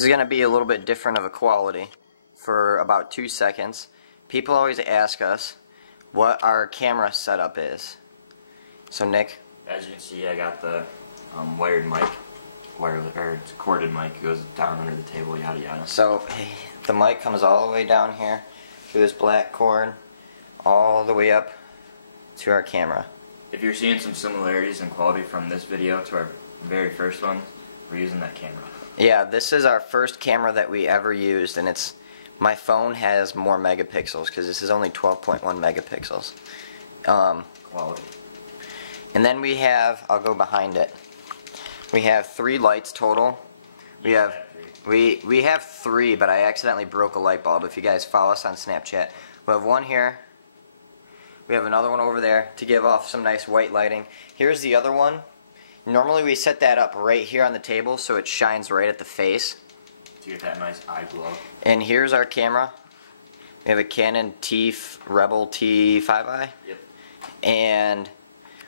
This is going to be a little bit different of a quality for about 2 seconds. People always ask us what our camera setup is. So Nick? As you can see, I got the wired mic, it's corded mic. It goes down under the table, yada yada. So the mic comes all the way down here through this black cord, all the way up to our camera. If you're seeing some similarities in quality from this video to our very first one, we're using that camera. Yeah, this is our first camera that we ever used, and my phone has more megapixels because this is only 12.1 megapixels. Quality. And then we have, I'll go behind it. We have 3 lights total. We have 3, but I accidentally broke a light bulb. If you guys follow us on Snapchat, we have one here. We have another one over there to give off some nice white lighting. Here's the other one. Normally we set that up right here on the table so it shines right at the face to get that nice eye glow. And here's our camera. We have a Canon Rebel T5i. Yep. And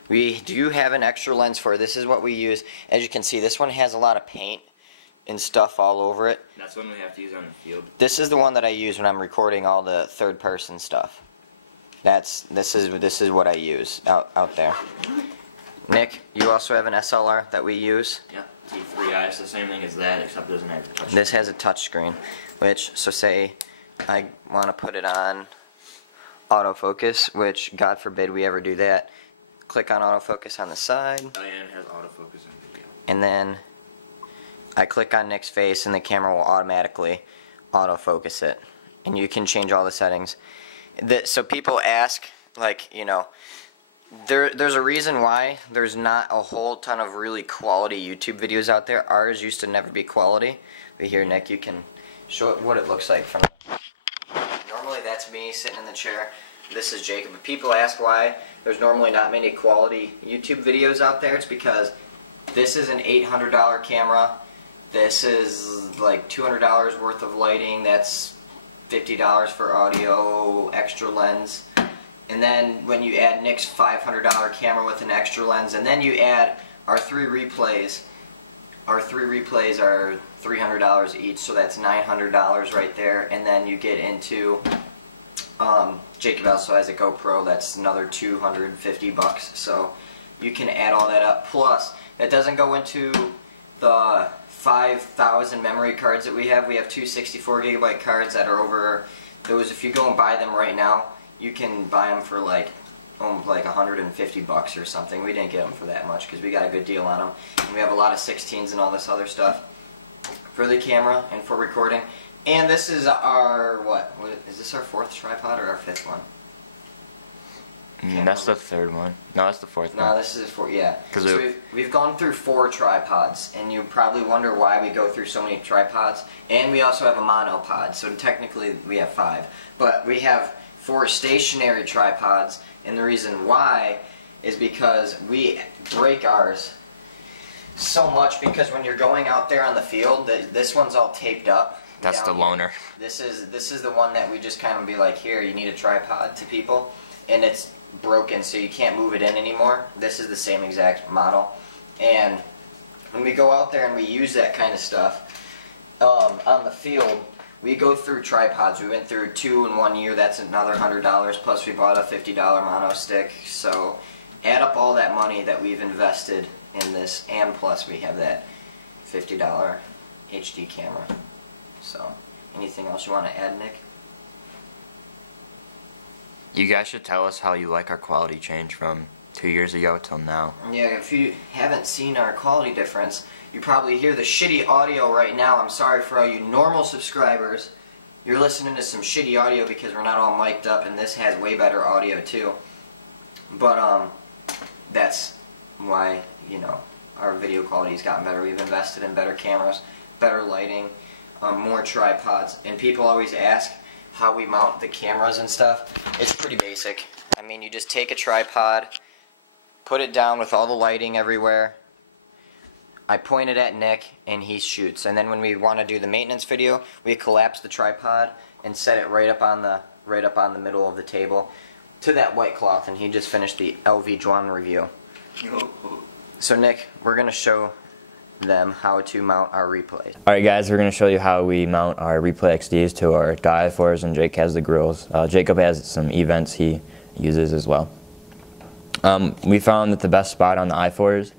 we do have an extra lens for it. This is what we use. As you can see, this one has a lot of paint and stuff all over it. That's one we have to use on the field. This is the one that I use when I'm recording all the third-person stuff. This is what I use out there. Nick, you also have an SLR that we use. Yep, T3i. It's the same thing as that, except it doesn't have a touch screen. This has a touch screen, so say I want to put it on autofocus, which God forbid we ever do that. Click on autofocus on the side. Oh yeah, it has autofocus on video. And then I click on Nick's face and the camera will automatically autofocus it. And you can change all the settings. So people ask, like, you know, there's a reason why there's not a whole ton of really quality YouTube videos out there. Ours used to never be quality. But here, Nick, you can show it what it looks like from. Normally that's me sitting in the chair. This is Jacob. But people ask why there's normally not many quality YouTube videos out there. It's because this is an $800 camera. This is like $200 worth of lighting. That's $50 for audio, extra lens. And then when you add Nick's $500 camera with an extra lens, and then you add our 3 replays. Our 3 replays are $300 each, so that's $900 right there. And then you get into Jacob also has a GoPro. That's another $250. So you can add all that up. Plus, that doesn't go into the 5,000 memory cards that we have. We have 2 64GB cards that are over those. If you go and buy them right now, you can buy them for like $150 or something. We didn't get them for that much because we got a good deal on them. And we have a lot of 16s and all this other stuff for the camera and for recording. And this is our, what is this, our 4th tripod or our 5th one? That's the 3rd one. No, that's the 4th one. No, this is the 4th, yeah. So we've gone through 4 tripods, and you probably wonder why we go through so many tripods. And we also have a monopod, so technically we have 5. But we have 4 stationary tripods, and the reason why is because we break ours so much because when you're going out there on the field, this one's all taped up. That's the loaner. This is the one that we just kind of be like, here, you need a tripod to people, and it's broken so you can't move it in anymore. This is the same exact model, and when we go out there and we use that kind of stuff on the field, we go through tripods. We went through 2 in 1 year. That's another $100, plus we bought a $50 mono stick. So add up all that money that we've invested in this, and plus we have that $50 HD camera. So anything else you want to add, Nick? You guys should tell us how you like our quality change from 2 years ago till now. Yeah, if you haven't seen our quality difference, you probably hear the shitty audio right now. I'm sorry for all you normal subscribers. You're listening to some shitty audio because we're not all mic'd up, and this has way better audio too. But that's why, you know, our video quality's gotten better. We've invested in better cameras, better lighting, more tripods, and people always ask how we mount the cameras and stuff. It's pretty basic. I mean, you just take a tripod, put it down with all the lighting everywhere. I point it at Nick and he shoots. And then when we want to do the maintenance video, we collapse the tripod and set it right up on the middle of the table to that white cloth. And he just finished the LV Juan review. So Nick, we're gonna show them how to mount our replays. Alright guys, we're going to show you how we mount our Replay XDs to our i4s, and Jake has the grills. Jacob has some events he uses as well. We found that the best spot on the i4s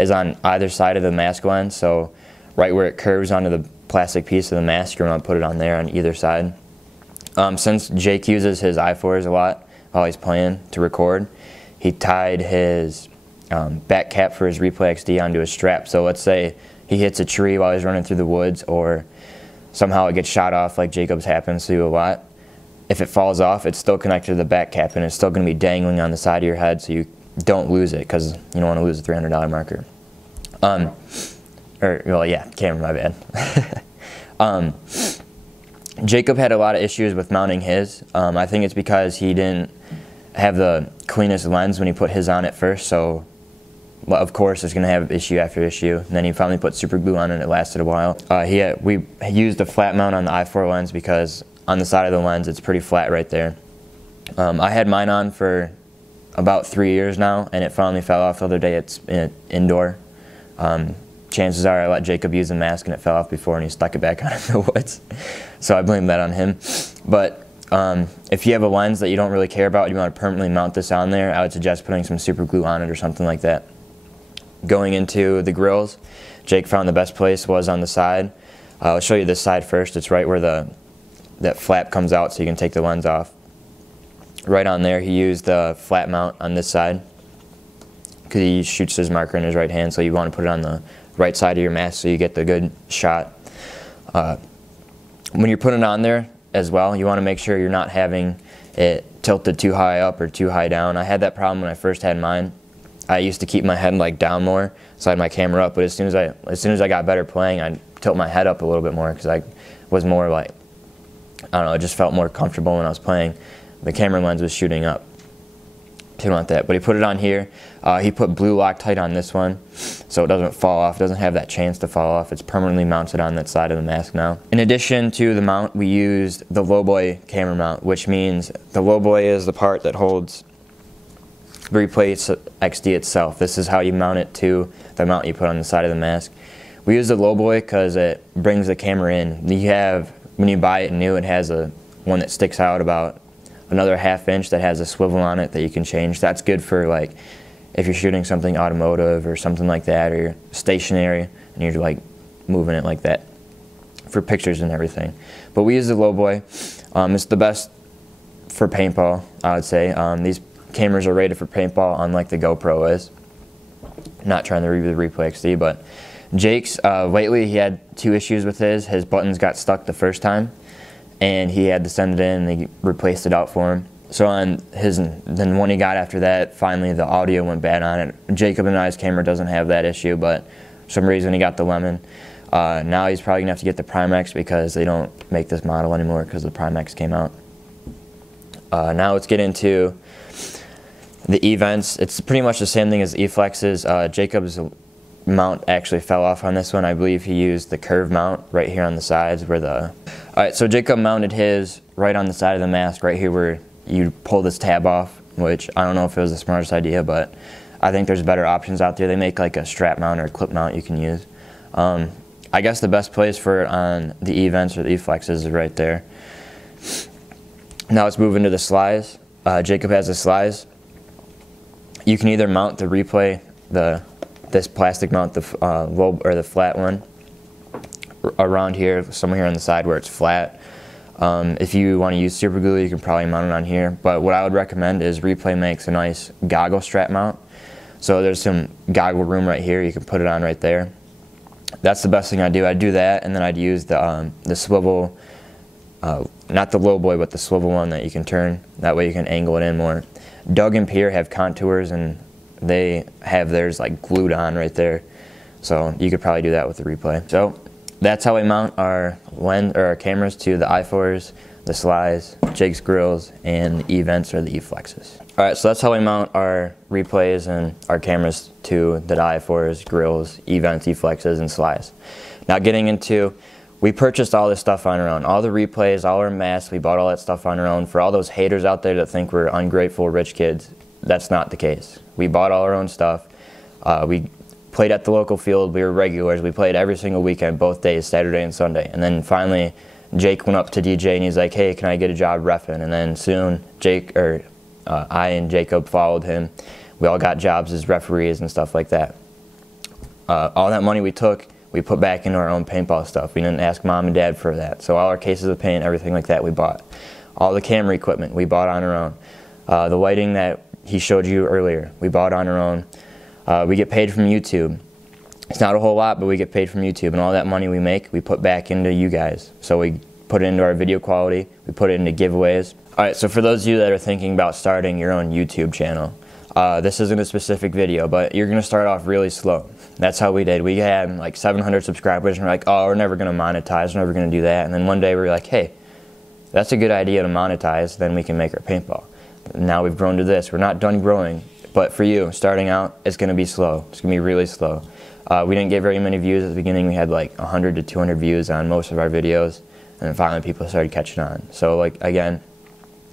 is on either side of the mask lens, so right where it curves onto the plastic piece of the mask, you're going to put it on there on either side. Since Jake uses his i4s a lot while he's playing to record, he tied his back cap for his Replay XD onto a strap. So let's say he hits a tree while he's running through the woods, or somehow it gets shot off like Jacob's happens to a lot. If it falls off, it's still connected to the back cap, and it's still going to be dangling on the side of your head, so you don't lose it, because you don't want to lose a $300 marker. Well, yeah, camera, my bad. Jacob had a lot of issues with mounting his. I think it's because he didn't have the cleanest lens when he put his on at first, so of course it's going to have issue after issue. And then he finally put super glue on it, and it lasted a while. We used a flat mount on the i4 lens because on the side of the lens it's pretty flat right there. I had mine on for about 3 years now, and it finally fell off the other day. It's indoor. Chances are I let Jacob use the mask and it fell off before, and he stuck it back on in the woods. So I blame that on him. But if you have a lens that you don't really care about, you want to permanently mount this on there, I would suggest putting some super glue on it or something like that. Going into the grills, Jake found the best place was on the side. I'll show you this side first. It's right where that flap comes out so you can take the lens off. Right on there, he used the flat mount on this side because he shoots his marker in his right hand, so you want to put it on the right side of your mask so you get the good shot. When you're putting it on there as well, you want to make sure you're not having it tilted too high up or too high down. I had that problem when I first had mine. I used to keep my head like down more, so I had my camera up, but as soon as I got better playing, I'd tilt my head up a little bit more because I was more like, I don't know, it just felt more comfortable when I was playing. The camera lens was shooting up. Didn't want that, but he put it on here. He put blue Loctite on this one so it doesn't fall off. It doesn't have that chance to fall off. It's permanently mounted on that side of the mask now. In addition to the mount, we used the lowboy camera mount, which means the lowboy is the part that holds the Replay XD itself. This is how you mount it to the mount you put on the side of the mask. We use the lowboy because it brings the camera in. When you buy it new, it has one that sticks out about another ½ inch that has a swivel on it that you can change. That's good for like if you're shooting something automotive or something like that, or you're stationary and you're like moving it like that for pictures and everything. But we use the lowboy. It's the best for paintball, I would say. These cameras are rated for paintball, unlike the GoPro is. Not trying to review the Replay XD, but Jake's, lately he had 2 issues with his. His buttons got stuck the first time, and he had to send it in, and they replaced it out for him. So on then when he got after that, finally the audio went bad on it. Jacob and I's camera doesn't have that issue, but for some reason he got the lemon. Now he's probably gonna have to get the Primex because they don't make this model anymore because the Primex came out. Now let's get into the events. It's pretty much the same thing as E-Flex's. Jacob's mount actually fell off on this one. I believe he used the curve mount right here on the sides where Alright, so Jacob mounted his right on the side of the mask, right here where you pull this tab off, which I don't know if it was the smartest idea, but I think there's better options out there. They make like a strap mount or a clip mount you can use. I guess the best place for it on the E-Vents or the E-Flexes is right there. Now let's move into the slides. Jacob has the slides. You can either mount the Replay, this plastic mount, the low or the flat one, around here, somewhere here on the side where it's flat. If you want to use super glue, you can probably mount it on here. But what I would recommend is Replay makes a nice goggle strap mount. So there's some goggle room right here. You can put it on right there. That's the best thing I'd do. I'd do that, and then I'd use the swivel, not the lowboy, but the swivel one that you can turn. That way you can angle it in more. Doug and Pierre have contours, and they have theirs like glued on right there. So you could probably do that with the Replay. So that's how we mount our our cameras to the i4s, the slides, Jake's grills, and the E-Vents or the E-Flexes. Alright, so that's how we mount our Replays and our cameras to the i4s, grills, E-Vents, E-Flexes, and slides. Now getting into, we purchased all this stuff on our own. All the Replays, all our masks, we bought all that stuff on our own. For all those haters out there that think we're ungrateful rich kids, that's not the case. We bought all our own stuff. We played at the local field. We were regulars. We played every single weekend, both days, Saturday and Sunday. And then finally, Jake went up to DJ and he's like, hey, can I get a job reffing? And then soon, I and Jacob followed him. We all got jobs as referees and stuff like that. All that money we took, we put back into our own paintball stuff. We didn't ask mom and dad for that. So all our cases of paint, everything like that, we bought. All the camera equipment, we bought on our own. The lighting that he showed you earlier, we bought on our own. We get paid from YouTube. It's not a whole lot, but we get paid from YouTube. And all that money we make, we put back into you guys. So we put it into our video quality. We put it into giveaways. All right, so for those of you that are thinking about starting your own YouTube channel, this isn't a specific video, but you're going to start off really slow. That's how we did. We had like 700 subscribers, and we're like, oh, we're never going to monetize. We're never going to do that. And then one day we were like, hey, that's a good idea to monetize. Then we can make our paintball. Now we've grown to this. We're not done growing. But for you, starting out, it's going to be slow. It's going to be really slow. We didn't get very many views at the beginning. We had like 100 to 200 views on most of our videos. And then finally people started catching on. So like, again,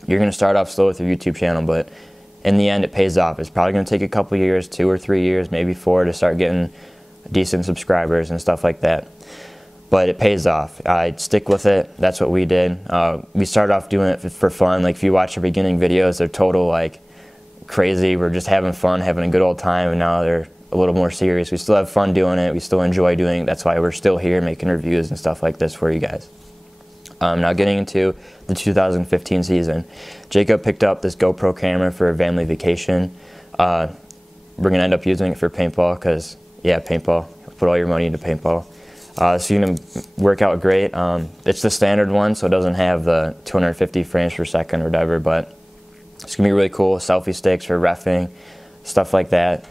you're going to start off slow with your YouTube channel, but in the end, it pays off. It's probably going to take a couple years, 2 or 3 years, maybe 4, to start getting decent subscribers and stuff like that. But it pays off. I'd stick with it. That's what we did. We started off doing it for fun. Like if you watch our beginning videos, they're total like crazy. We're just having fun, having a good old time, and now they're a little more serious. We still have fun doing it. We still enjoy doing it. That's why we're still here making reviews and stuff like this for you guys. Now getting into the 2015 season, Jacob picked up this GoPro camera for a family vacation. We're going to end up using it for paintball because, yeah, paintball. Put all your money into paintball. So you're going to work out great. It's the standard one, so it doesn't have the 250 frames per second or whatever, but it's going to be really cool. Selfie sticks for reffing, stuff like that.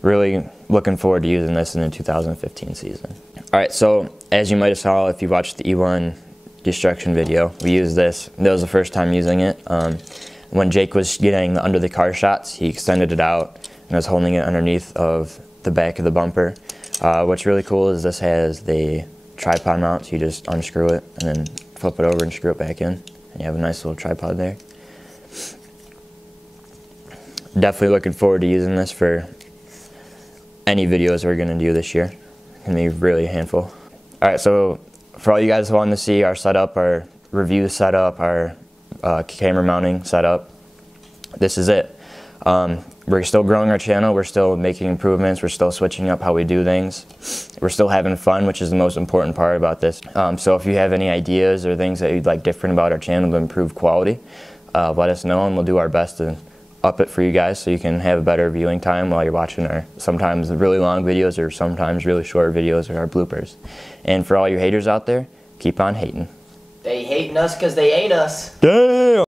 Really looking forward to using this in the 2015 season. All right, so as you might have saw if you watched the E1 destruction video, we used this. That was the first time using it. When Jake was getting the under the car shots, he extended it out and was holding it underneath of the back of the bumper. What's really cool is this has the tripod mount, so you just unscrew it and then flip it over and screw it back in, and you have a nice little tripod there. Definitely looking forward to using this for any videos we're going to do this year. It's going to be really a handful. Alright, so for all you guys wanting to see our setup, our review setup, our camera mounting setup, this is it. We're still growing our channel, we're still making improvements, we're still switching up how we do things. We're still having fun, which is the most important part about this. So if you have any ideas or things that you'd like different about our channel to improve quality, let us know and we'll do our best to up it for you guys so you can have a better viewing time while you're watching our sometimes really long videos or sometimes really short videos or our bloopers. And for all you haters out there, keep on hating. They hating us because they ate us. Damn!